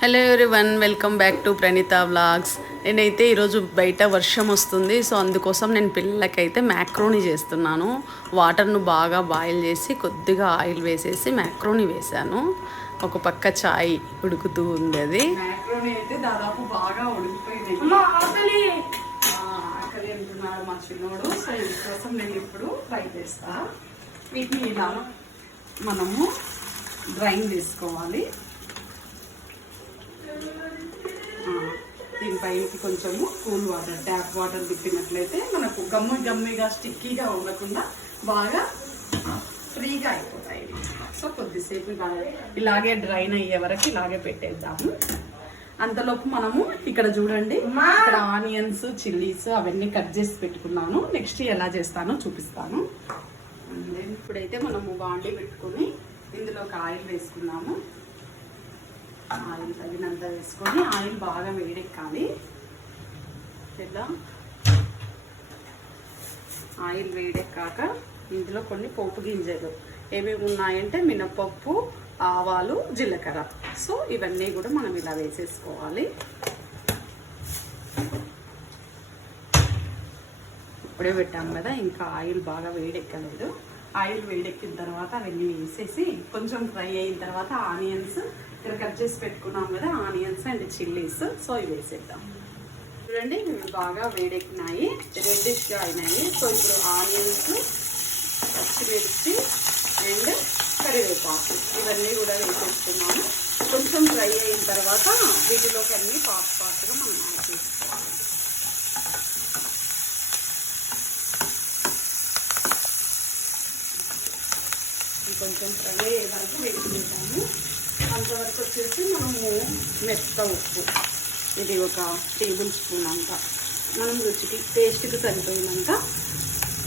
Hello everyone, welcome back to Praneetha vlogs. నేనైతే ఈరోజు బయట వర్షం వస్తుంది, సో అందుకోసం నేను పిల్లలకైతే మ్యాక్రోనీ చేస్తున్నాను. వాటర్ను బాగా బాయిల్ చేసి కొద్దిగా ఆయిల్ వేసేసి మ్యాక్రోనీ వేసాను. ఒక పక్క చాయ్ ఉడుకుతూ ఉంది. అది మ్యాక్రోనీ అయితే దాదాపు బాగా ఉడికిపోయింది. ఆకలి అంటున్నాడు మా చిన్నోడు, సో దీనికోసం నేను ఇప్పుడు ఫ్రై చేస్తా. వీటిని ఇలా మనము డ్రైన్ చేసుకోవాలి. దీనిపైకి కొంచెము కూల్ వాటర్, ట్యాప్ వాటర్ తిప్పినట్లయితే మనకు గమ్మిగా స్టిక్కీగా ఉండకుండా బాగా ఫ్రీగా అయిపోతాయి. సో కొద్దిసేపు ఇలాగే డ్రైన్ అయ్యే వరకు ఇలాగే పెట్టేద్దాము. అంతలోపు మనము ఇక్కడ చూడండి, ఇక్కడ ఆనియన్స్, చిల్లీస్ అవన్నీ కట్ చేసి పెట్టుకున్నాను. నెక్స్ట్ ఎలా చేస్తానో చూపిస్తాను. ఇప్పుడైతే మనము బాండీ పెట్టుకొని ఇందులోకి ఆయిల్ వేసుకున్నాము. ఆయిల్ తగినంత వేసుకొని ఆయిల్ బాగా వేడెక్కాలి. ఇలా ఆయిల్ వేడెక్కాక ఇందులో కొన్ని పోపు గింజలు ఏమేమి ఉన్నాయంటే మినపప్పు, ఆవాలు, జీలకర్ర. సో ఇవన్నీ కూడా మనం ఇలా వేసేసుకోవాలి. ఇప్పుడే పెట్టాము కదా, ఇంకా ఆయిల్ బాగా వేడెక్కలేదు. ఆయిల్ వేడెక్కిన తర్వాత అవన్నీ వేసేసి కొంచెం ఫ్రై అయిన తర్వాత ఆనియన్స్ ఇక్కడ కట్ చేసి పెట్టుకున్నాం కదా, ఆనియన్స్ అండ్ చిల్లీస్, సో ఇవి వేసేద్దాం. చూడండి, ఇవి బాగా వేడెక్కినాయి, రెడ్డిష్గా అయినాయి. సో ఇప్పుడు ఆనియన్స్, పచ్చిమిర్చి అండ్ కరివేపాకు ఇవన్నీ కూడా వేసేసుకున్నాము. కొంచెం ఫ్రై అయిన తర్వాత వీటిలోకి అన్నీ పార్ట్గా మనం యాడ్ చేసుకోవాలి. కొంచెం ఫ్రై అయ్యే వరకు వేసుకుంటాము. అంతవరకు వచ్చేసి మనము మెత్త ఉప్పు, ఇది ఒక టేబుల్ స్పూన్ అంత, మనం రుచికి టేస్ట్కి సరిపోయినంత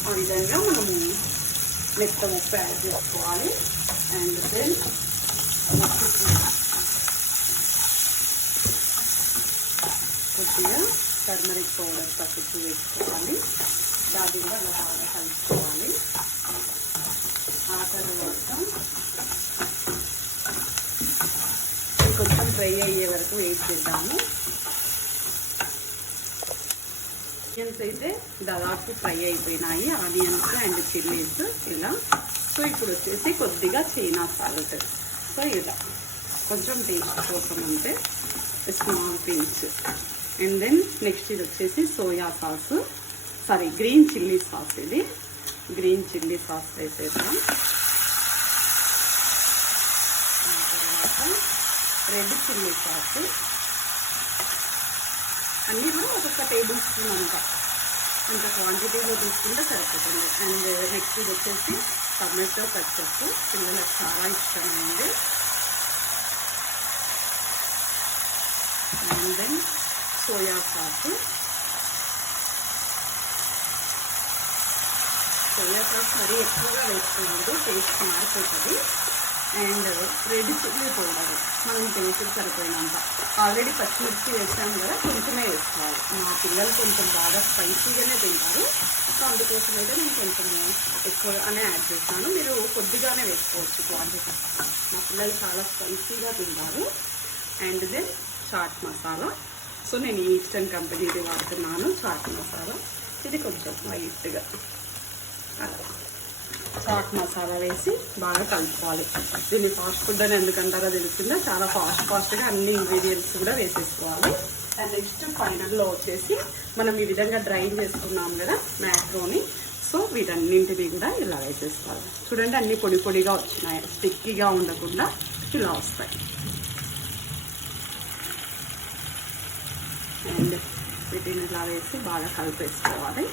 ఆ విధంగా మనము మెత్త ఉప్పు యాడ్ చేసుకోవాలి. అండ్ దెన్ కొద్దిగా టర్మరిక్ పౌడర్ పసుపు వేసుకోవాలి. దాన్ని కూడా అలా బాగా కలుపుకోవాలి. ఆ తర్వాత కొంచెం ఫ్రై అయ్యే వరకు వెయిట్ చేద్దాము. ఆనియన్స్ అయితే దాదాపు ఫ్రై అయిపోయినాయి, ఆనియన్స్ అండ్ చిల్లీస్ ఇలా. సో ఇప్పుడు వచ్చేసి కొద్దిగా చీనా సాల్ట్, సో ఇలా కొంచెం టేస్ట్ కోసం అంటే small pinch. And then next ఇది వచ్చేసి soya sauce, green chilli sauce. ఇది గ్రీన్ చిల్లీ సాస్ వేసేద్దాం. తర్వాత రెడ్ చిల్లీ సాస్ అన్నీ కూడా ఒక్కొక్క టేబుల్ స్పూన్ అంత క్వాంటిటీలో తీసుకుంటే సరిపోతుంది. అండ్ నెక్స్ట్ ఇది వచ్చేసి టమాటో కచ్చప్, పిల్లలకు చాలా ఇష్టమైంది. And then soya sauce. Soya sauce మరీ ఎక్కువగా వేసుకోకూడదు, టేస్ట్ మారిపోతుంది. అండ్ రెడ్ చిల్లీ పౌడర్ మనం టేస్ట్కి సరిపోయినంత. ఆల్రెడీ పచ్చిమిర్చి వేసాము కదా, కొంచెమే వేసుకోవాలి. మా పిల్లలు కొంచెం బాగా స్పైసీగానే తింటారు, సో అందుకోసం అయితే నేను కొంచెం ఎక్కువగానే యాడ్ చేస్తాను. మీరు కొద్దిగానే వేసుకోవచ్చు క్వాంటిటీ. మా పిల్లలు చాలా స్పైసీగా తింటారు. And then chaat masala. So నేను ఈస్టర్న్ కంపెనీది వాడుతున్నాను చాట్ మసాలా. ఇది కొంచెం లైట్గా అలా చాట్ మసాలా వేసి బాగా కలుపుకోవాలి. దీన్ని ఫాస్ట్ ఫుడ్ అని ఎందుకంటారో తెలుస్తుందో, చాలా ఫాస్ట్గా అన్ని ఇంగ్రీడియంట్స్ కూడా వేసేసుకోవాలి. అండ్ నెక్స్ట్ ఫైనల్లో వచ్చేసి మనం ఈ విధంగా డ్రైన్ చేసుకున్నాం కదా మ్యాక్రోనీ, సో వీటన్నింటినీ కూడా ఇలా వేసేసుకోవాలి. చూడండి, అన్ని పొడి పొడిగా వచ్చినాయి, స్టిక్కీగా ఉండకుండా ఇలా వస్తాయి. అండ్ వీటిని ఇలా వేసి బాగా కలిపేసుకోవాలి.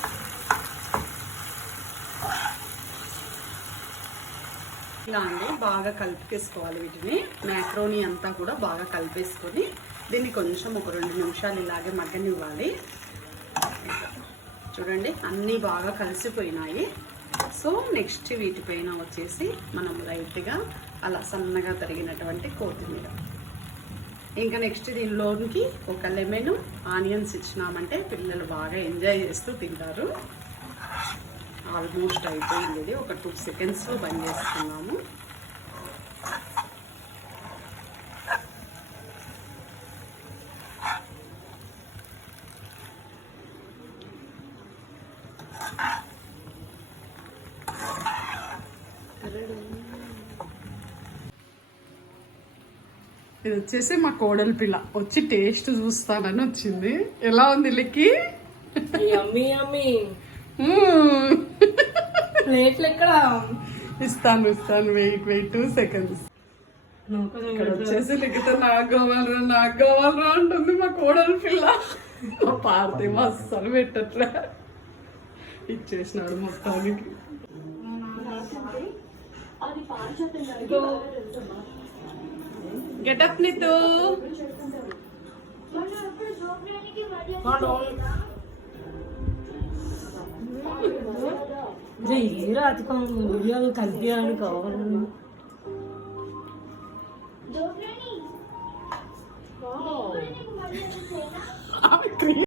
ఇలా అండి బాగా కలిపేసుకోవాలి. వీటిని మ్యాక్రోనీ అంతా కూడా బాగా కలిపేసుకొని దీన్ని కొంచెం ఒక 2 నిమిషాలు ఇలాగే మగ్గనివ్వాలి. చూడండి, అన్నీ బాగా కలిసిపోయినాయి. సో నెక్స్ట్ వీటిపైన వచ్చేసి మనం లైట్గా అలా సన్నగా తరిగినటువంటి కొత్తిమీర, ఇంకా నెక్స్ట్ దీనిలోనికి ఒక లెమన్, ఆనియన్స్ ఇచ్చినామంటే పిల్లలు బాగా ఎంజాయ్ చేస్తూ తింటారు. ఆల్మోస్ట్ అయిపోయింది. ఇది ఒక 2 సెకండ్స్లో బంద్ చేస్తున్నాము. ఇది వచ్చేసి మా కోడలి పిల్ల వచ్చి టేస్ట్ చూస్తానని వచ్చింది. ఎలా ఉంది లిక్కి? యమ్మీ యమ్మీ. ప్లేట్లు ఎక్కడ? ఇస్తాను వెయిట్ 2 seconds. ఇక్కడ వచ్చేసి లిక్కితే నాకు కావాలరా అంటుంది మా కోడలి పిల్ల. మా పార్తే అస్సలు పెట్టట్లే, ఇచ్చేసినాడు మొత్తానికి. గెటప్ నీతో వీడియోలు కలిపి కావాలి. క్రియేటివ్